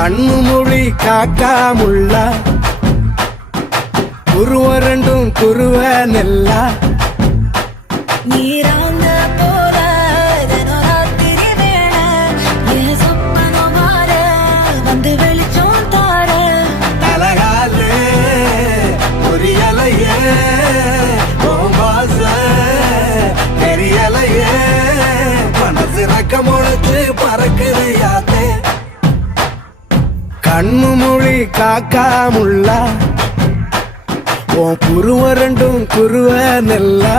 கண்ணு மொழி காக்காமுள்ள குருவரண்டும் குருவ நெல்லா நீராங்க போல ராத்திரி வேள என் சொப்பனோ மாற வந்து வெளிச்சம் தார அழகாலே பொரியலையே ஓம்பாச தெரியலையே மனசு ரக்க முளைச்சு பறக்குதையாத்தே கண்ணு மொழி காக்காமுள்ள உன் குருவரண்டும் குருவ நெல்லா